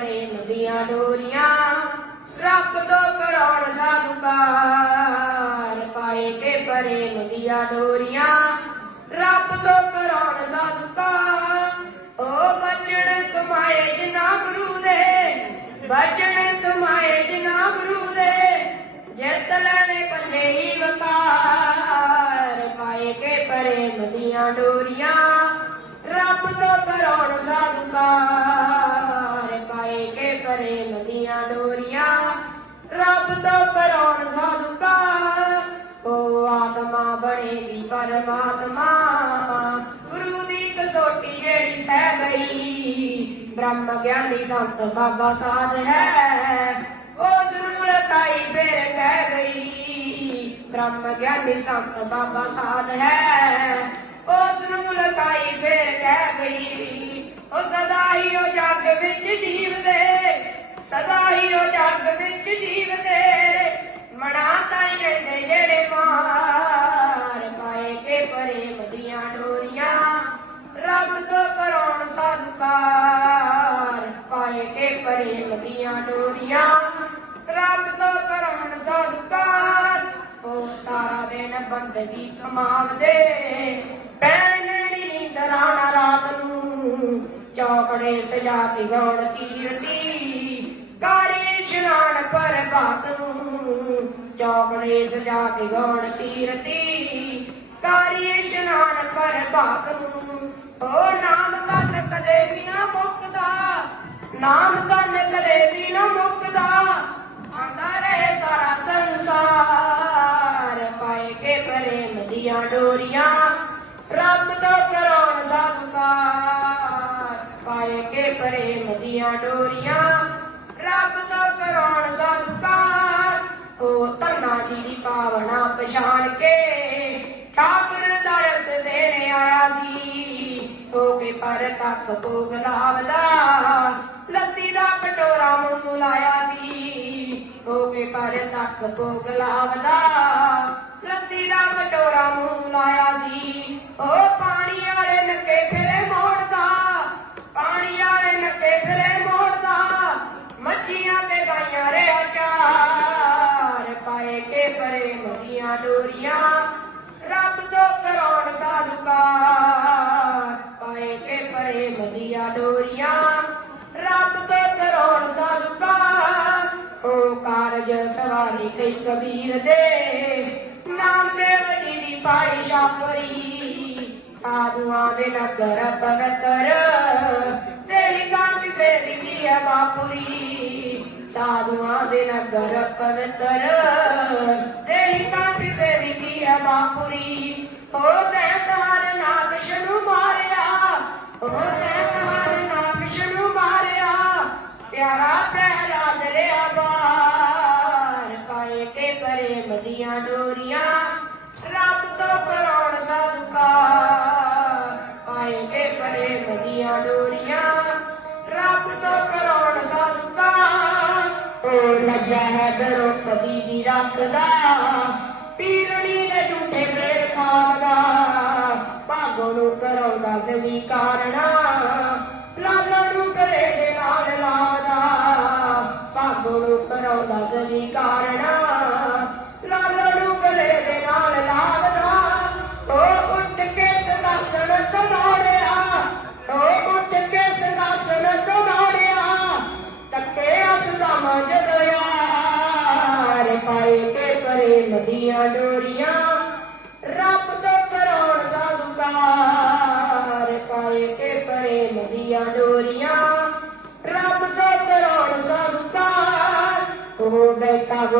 ਪ੍ਰੇਮ ਦੀਆਂ ਡੋਰੀਆਂ, ਰੱਬ ਤੋਂ ਕਰਾਉਣ ਸਾਧੂਕਾਰ ਪਾਏ ਕੇ ਪ੍ਰੇਮ ਦੀਆਂ ਡੋਰੀਆਂ, ਰੱਬ ਤੋਂ ਕਰਾਉਣ ਸਾਧੂਕਾਰ ਓ ਬਚਣ ਕਮਾਏ ਜਿਨਾ ਗੁਰੂ ਦੇ, ਬਚਣ ਕਮਾਏ ਜਿਨਾ ਗੁਰੂ ਦੇ, ਜਿੱਤ ਲੈਣੇ ਪੰਜੇ ਹੀ ਵਕਾਰ। ਪਾਏ ਕੇ ਪ੍ਰੇਮ ਦੀਆਂ ਡੋਰੀਆਂ, ਰੱਬ ਤੋਂ ਕਰਾਉਣ ਸਾਧੂਕਾਰ ਪਰਮਾਤਮਾ, ਗੁਰੂ ਦੀ ਕਸੋਟੀ ਜਿਹੜੀ ਸਹਿ ਗਈ। ਬ੍ਰਹਮ ਗਿਆਨੀ ਸੰਤ ਬਾਬਾ ਸਾਧ ਹੈ, ਉਸ ਨੂੰ ਲਤਾਈ ਫੇਰ ਕਹਿ ਗਈ। ਬ੍ਰਹਮ ਗਿਆਨੀ ਸੰਤ ਬਾਬਾ ਸਾਧ ਹੈ, ਉਸ ਨੂੰ ਲਤਾਈ ਫੇਰ ਕਹਿ ਗਈ। ਉਹ ਸਦਾ ਹੀ ਉਹ ਜੱਗ ਵਿੱਚ ਜੀਵਦੇ, ਸਦਾ ਹੀ ਉਹ ਜੱਗ ਵਿੱਚ ਜੀਵਦੇ। ਮਨਾ ਤਾਈ ਸਾਧੂਕਾਰ ਪਾਏ ਪ੍ਰੇਮ ਦੀਆਂ ਡੋਰੀਆਂ। ਰੱਬ ਤੋਂ ਕਰਾਉਣ ਸਾਧੂਕਾਰ ਉਹ ਸਾਰਾ ਦਿਨ ਬੰਦਗੀ ਕਮਾਵਦੇ ਪੈਣਣੀ ਨੀਂਦਰਾਂ ਰਾਤ ਨੂੰ ਚੌਕੜੇ ਸਜਾ ਕੇ ਗੌਣ ਕੀਰਤੀ। ਕਾਰੇ ਇਸ਼ਨਾਨ ਪਰ ਬਾਤ ਨੂੰ ਚੌਕੜੇ ਸਜਾ ਕੇ ਗੌਣ ਕੀਰਤੀ। ਕਾਰੀ ਇਸ਼ਨਾਨ ਪਰ ਬਾਤ ਨੂੰ, ਉਹ ਨਾਮ ਤਨ ਕਦੇ ਵੀ ਨਾ ਮੁੱਕਦਾ ਨਾਮ ਤਨ ਕਦੇ ਵੀ ਨਾ ਮੁੱਕਦਾ, ਆਂਦਾ ਰਹੇ ਸਾਰਾ ਸੰਸਾਰ। ਪਾਏ ਕੇ ਪ੍ਰੇਮ ਦੀਆਂ ਡੋਰੀਆਂ, ਰੱਬ ਤੋਂ ਕਰਾਉਣ ਸਾਧੂਕਾਰ ਪਾਏ ਕੇ ਪ੍ਰੇਮ ਦੀਆਂ ਡੋਰੀਆਂ, ਰੱਬ ਤੋਂ ਕਰਾਉਣ ਸਾਧੂਕਾਰ ਉਹ ਧੰਨਾ ਜੀ ਦੀ ਪਾਵਨਾ ਪਛਾਣ ਕੇ ਠਾਕੁਰ ਦਾ ਰਸ ਦੇਣ ਆਇਆ ਸੀ। ਹੋ ਕੇ ਪਰ ਤੱਕ ਭੋਗ ਲਾਵਦਾ ਪਰ ਭੋਗ ਲਾਵਦਾ। ਲੱਸੀ ਦਾ ਕਟੋਰਾ ਮੂੰਹ ਲਾਇਆ ਸੀ। ਉਹ ਪਾਣੀ ਵਾਲੇ ਨੱਕੇ ਫਿਰੇ ਮੋੜਦਾ। ਪਾਣੀ ਵਾਲੇ ਨੱਕੇ ਫਿਰੇ ਮੋੜਦਾ। ਮੱਛੀਆਂ ਤੇ ਗਾਈਆਂ ਰੇ ਅਚਾਰ ਪਾਏ ਕੇ ਪਰੇ ਮਦੀਆਂ ਡੋਰੀਆਂ। ਰੱਬ ਤੋਂ ਕਰਾਉਣ ਸਾਧੂਕਾਰ। ਪਾਏ ਕੇ ਪਰੇ ਮਦੀਆਂ ਡੋਰੀਆਂ। ਰੱਬ ਤੋਂ ਕਰਾਉਣ ਸਾਧੂਕਾਰ। ਓ ਕਾਰਜ ਸਵਾਰੀ ਕਈ ਕਬੀਰ ਦੇ। ਨਾਮਦੇਵ ਜੀ ਦੀ ਪਾਈ ਸ਼ਾਪਰੀ ਸਾਧੂਆਂ ਦੇ ਨਗਰ ਪਵਿੱਤਰ ਤੇਰੀ ਕੰਮ ਸੇ ਦੀ ਹੈ ਬਾਪੂਰੀ। ਸਾਧੂਆਂ ਦੇ ਨਗਰ ਪਵਿੱਤਰ ਤੇਰੀ ਕੰਮ ਸੇ ਦੀ ਹੈ ਬਾਪੂਰੀ। ਹੋ ਡੋਰੀਆਂ ਰੱਬ ਤੋਂ ਕਰਾਉਣ ਸਾਧੂਕਾਰ ਪਾਏ ਕੇ ਪਰੇ ਡੋਰੀਆਂ ਰੱਬ ਤੋਂ ਕਰਾਉਣ ਸਾਧੂਕਾਰ ਓ ਲੱਗਾ ਹੈ ਦਰੋ ਦੀ ਰੱਖਦਾ ਪੀਰਣੀ ਦੇ ਝੂਠੇ ਮੇਰ ਖਾਦਾ ਭਾਗੋ ਨੂੰ ਕਰਾਉਂਦਾ ਸਵੀ ਕਾਰਣਾ, ਲਾਲਾ ਨੂੰ ਕਰੇ ਦੇ ਨਾਲ ਲਾਦਾ ਭਾਗੋ ਨੂੰ ਕਰਾਉਂਦਾ ਸਵੀ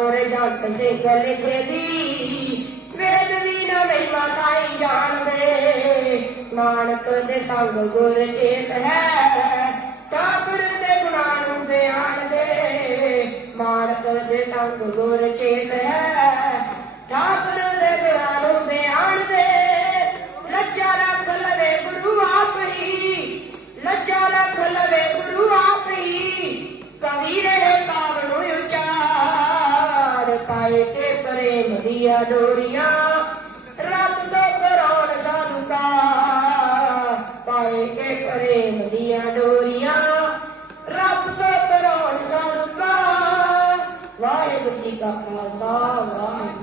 ਬੈਠਾ ਗੋਰ ਜੱਟ ਸੇ ਲਿਖੇ ਦੀ ਵੇਦ ਵੀ ਨਾ ਮਹਿਮਾ ਤਾਈ ਜਾਣਦੇ। ਨਾਨਕ ਦੇ ਸੰਗ ਗੁਰ ਚੇਤ ਹੈ। ਪਾਏ ਤੇ ਪ੍ਰੇਮ ਦੀਆਂ ਡੋਰੀਆਂ, ਰੱਬ ਤੋਂ ਪਰਾਉਣ ਸਾਨੂੰ ਤਾਂ ਪਾਏ ਤੇ ਪ੍ਰੇਮ ਦੀਆਂ ਡੋਰੀਆਂ, ਰੱਬ ਤੋਂ ਪਰਾਉਣ ਸਾਨੂੰ ਤਾਂ ਵਾਹਿਗੁਰੂ ਜੀ ਕਾ ਖਾਲਸਾ, ਵਾਹਿਗੁਰੂ